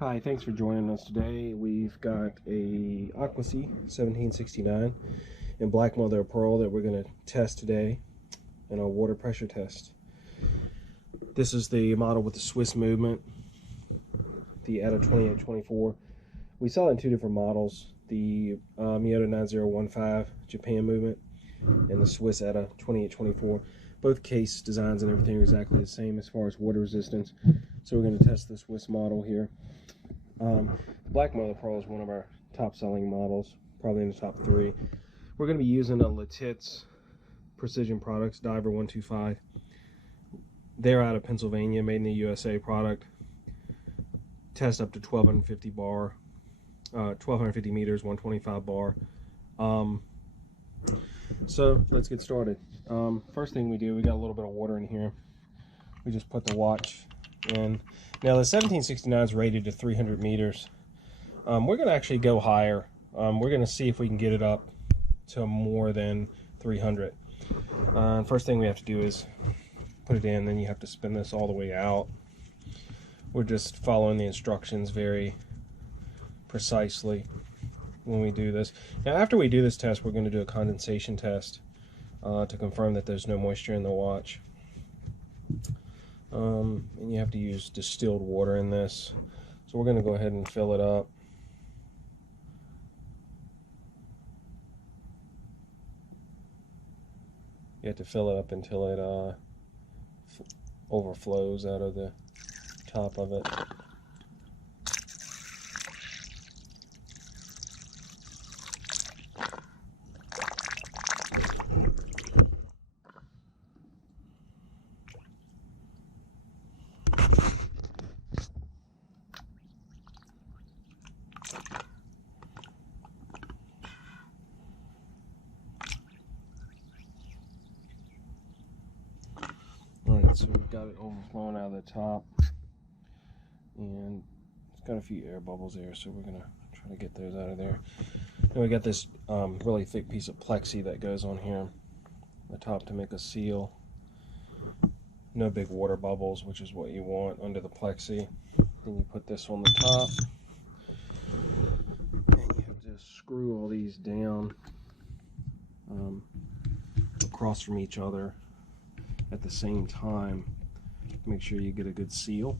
Hi, thanks for joining us today. We've got a Aquacy 1769 in black mother of pearl that we're going to test today in a water pressure test. This is the model with the Swiss movement, the Miyota 2824. We saw it in two different models, the Miyota 9015 Japan movement and the Swiss Miyota 2824. Both case designs and everything are exactly the same as far as water resistance. So we're going to test the Swiss model here. Black mother of pearl is one of our top selling models, probably in the top 3. We're going to be using a Lititz Precision Products Diver 125. They're out of Pennsylvania, made in the USA product. Test up to 1250 bar, 1250 meters, 125 bar. So let's get started. First thing we do, we got a little bit of water in here. We just put the watch in. Now the 1769 is rated to 300 meters. We're going to actually go higher. We're going to see if we can get it up to more than 300. First thing we have to do is put it in, then you have to spin this all the way out. We're just following the instructions very precisely when we do this. Now after we do this test, we're going to do a condensation test to confirm that there's no moisture in the watch. And you have to use distilled water in this. So we're going to go ahead and fill it up. You have to fill it up until it overflows out of the top of it. Alright, so we've got it overflowing out of the top, and it's got a few air bubbles there, so we're going to try to get those out of there. And we got this really thick piece of plexi that goes on here on the top to make a seal. No big water bubbles, which is what you want under the plexi. Then you put this on the top, and you have to screw all these down across from each other at the same time. Make sure you get a good seal.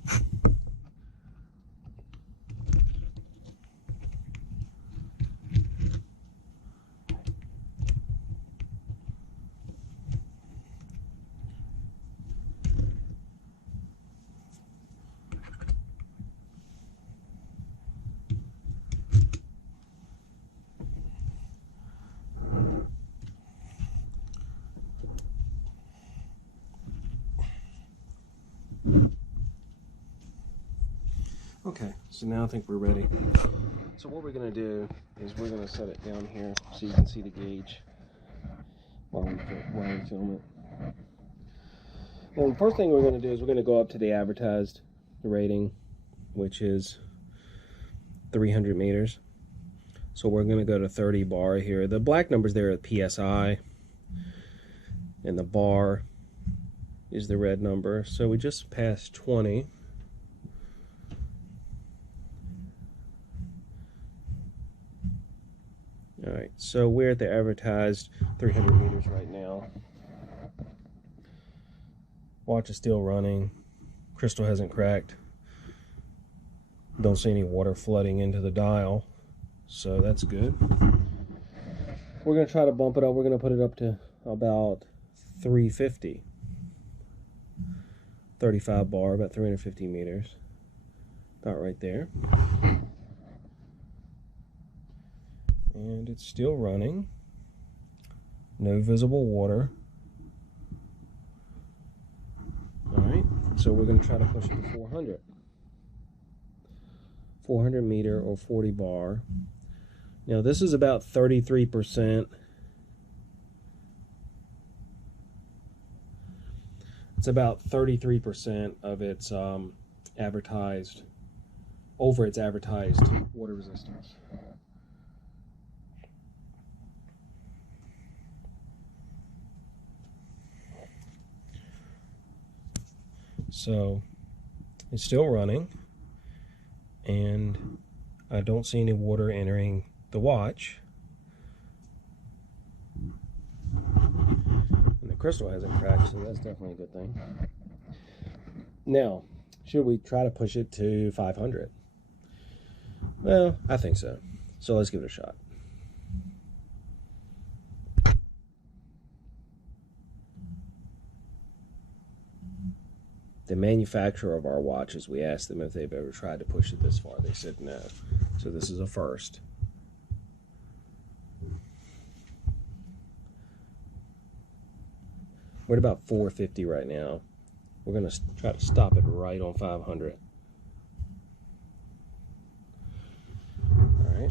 Okay, so now I think we're ready. So what we're going to do is we're going to set it down here so you can see the gauge while we film it. And the first thing we're going to do is we're going to go up to the advertised rating, which is 300 meters. So we're going to go to 30 bar here. The black numbers there are PSI, and the bar is the red number. So we just passed 20. Alright, so we're at the advertised 300 meters right now. Watch is still running. Crystal hasn't cracked. Don't see any water flooding into the dial, so that's good. We're going to try to bump it up. We're going to put it up to about 350. 35 bar, about 350 meters. About right there. And it's still running. No visible water. Alright, so we're going to try to push it to 400. 400 meter or 40 bar. Now this is about 33%. It's about 33% of its advertised, over its advertised water resistance. So it's still running, and I don't see any water entering the watch. And the crystal hasn't cracked, so that's definitely a good thing. Now, should we try to push it to 500? Well, I think so. So let's give it a shot. The manufacturer of our watches, we asked them if they've ever tried to push it this far. They said no. So this is a first. We're at about 450 right now. We're going to try to stop it right on 500. All right.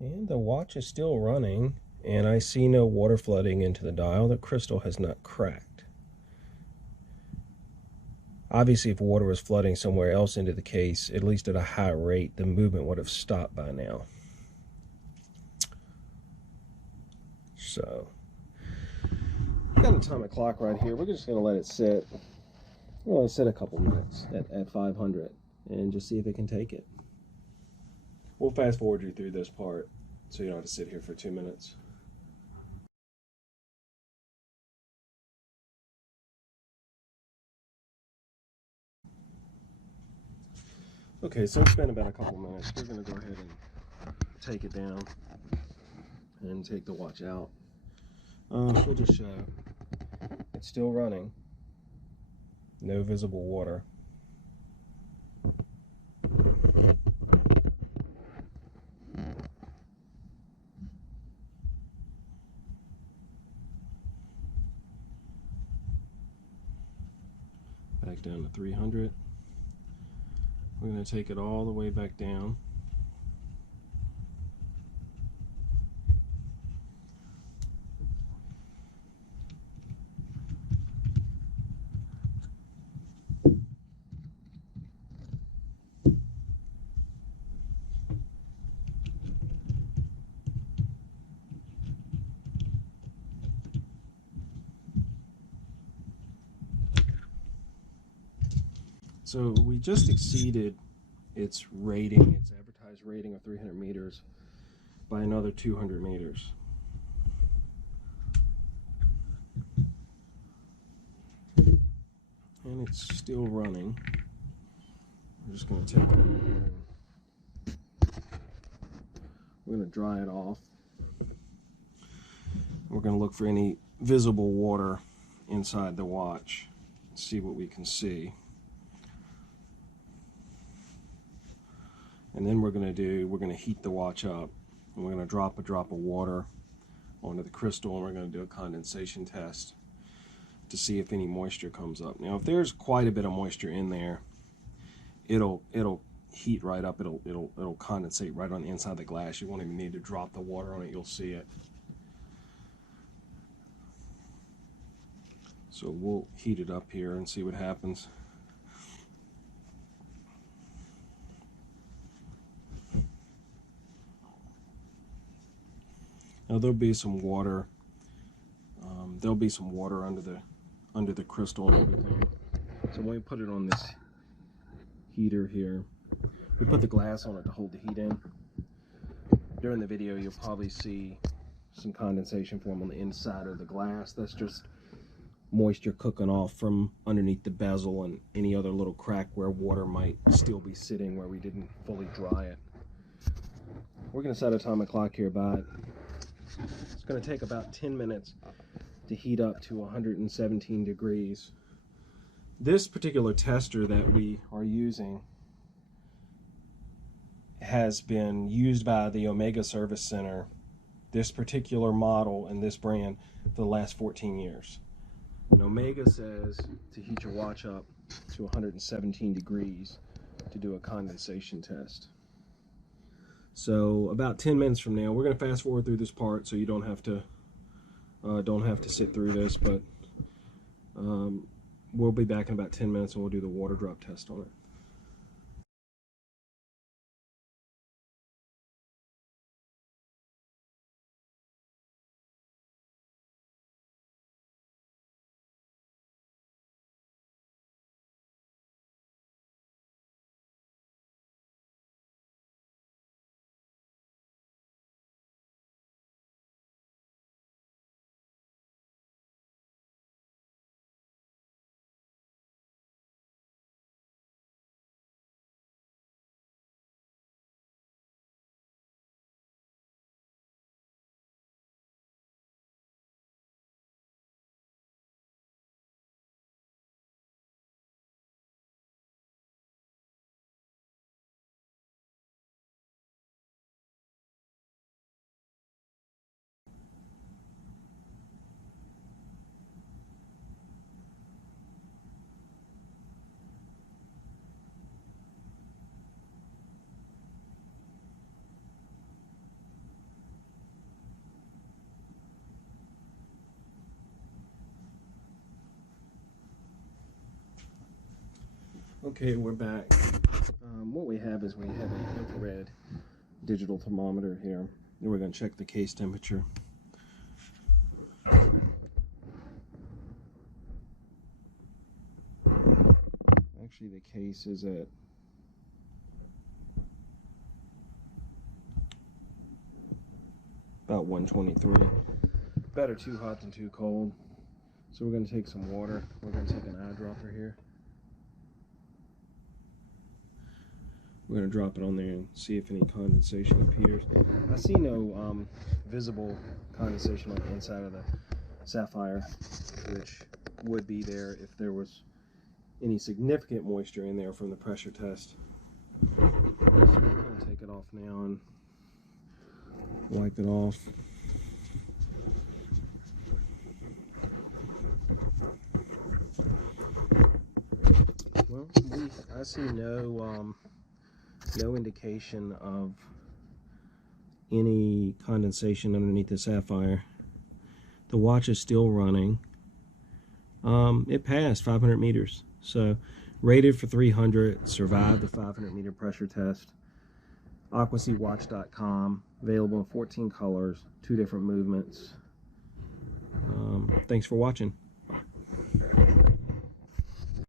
And the watch is still running, and I see no water flooding into the dial. The crystal has not cracked. Obviously, if water was flooding somewhere else into the case, at least at a high rate, the movement would have stopped by now. So, got an atomic clock right here. We're just going to let it sit. We're going to sit a couple minutes at 500 and just see if it can take it. We'll fast forward you through this part so you don't have to sit here for 2 minutes. Okay, so it's been about a couple minutes. We're going to go ahead and take it down and take the watch out. We'll just show it's still running. No visible water. Back down to 300. We're going to take it all the way back down. So we just exceeded its rating, its advertised rating of 300 meters by another 200 meters. And it's still running. We're just going to take it over here and we're going to dry it off. We're going to look for any visible water inside the watch and see what we can see. And then we're going to heat the watch up, and we're going to drop a drop of water onto the crystal, and we're going to do a condensation test to see if any moisture comes up. Now, if there's quite a bit of moisture in there, it'll heat right up. It'll condensate right on the inside of the glass. You won't even need to drop the water on it. You'll see it. So we'll heat it up here and see what happens. Now there'll be some water. There'll be some water under the crystal and everything. So when we put it on this heater here, we put the glass on it to hold the heat in. During the video, you'll probably see some condensation form on the inside of the glass. That's just moisture cooking off from underneath the bezel and any other little crack where water might still be sitting where we didn't fully dry it. We're going to set a atomic clock here by it. It's going to take about 10 minutes to heat up to 117 degrees. This particular tester that we are using has been used by the Omega Service Center, this particular model and this brand, for the last 14 years. And Omega says to heat your watch up to 117 degrees to do a condensation test. So about 10 minutes from now, we're going to fast forward through this part so you don't have to sit through this, but we'll be back in about 10 minutes and we'll do the water drop test on it. Okay, we're back. What we have is we have an infrared digital thermometer here, and we're going to check the case temperature. Actually, the case is at about 123. Better too hot than too cold. So we're going to take some water. We're going to take an eyedropper here. We're going to drop it on there and see if any condensation appears. I see no visible condensation on the inside of the sapphire, which would be there if there was any significant moisture in there from the pressure test. So we're going to take it off now and wipe it off. Well, I see no indication of any condensation underneath the sapphire. The watch is still running. It passed 500 meters, so rated for 300, survived the 500 meter pressure test. AquacyWatch.com, available in 14 colors, 2 different movements. Thanks for watching.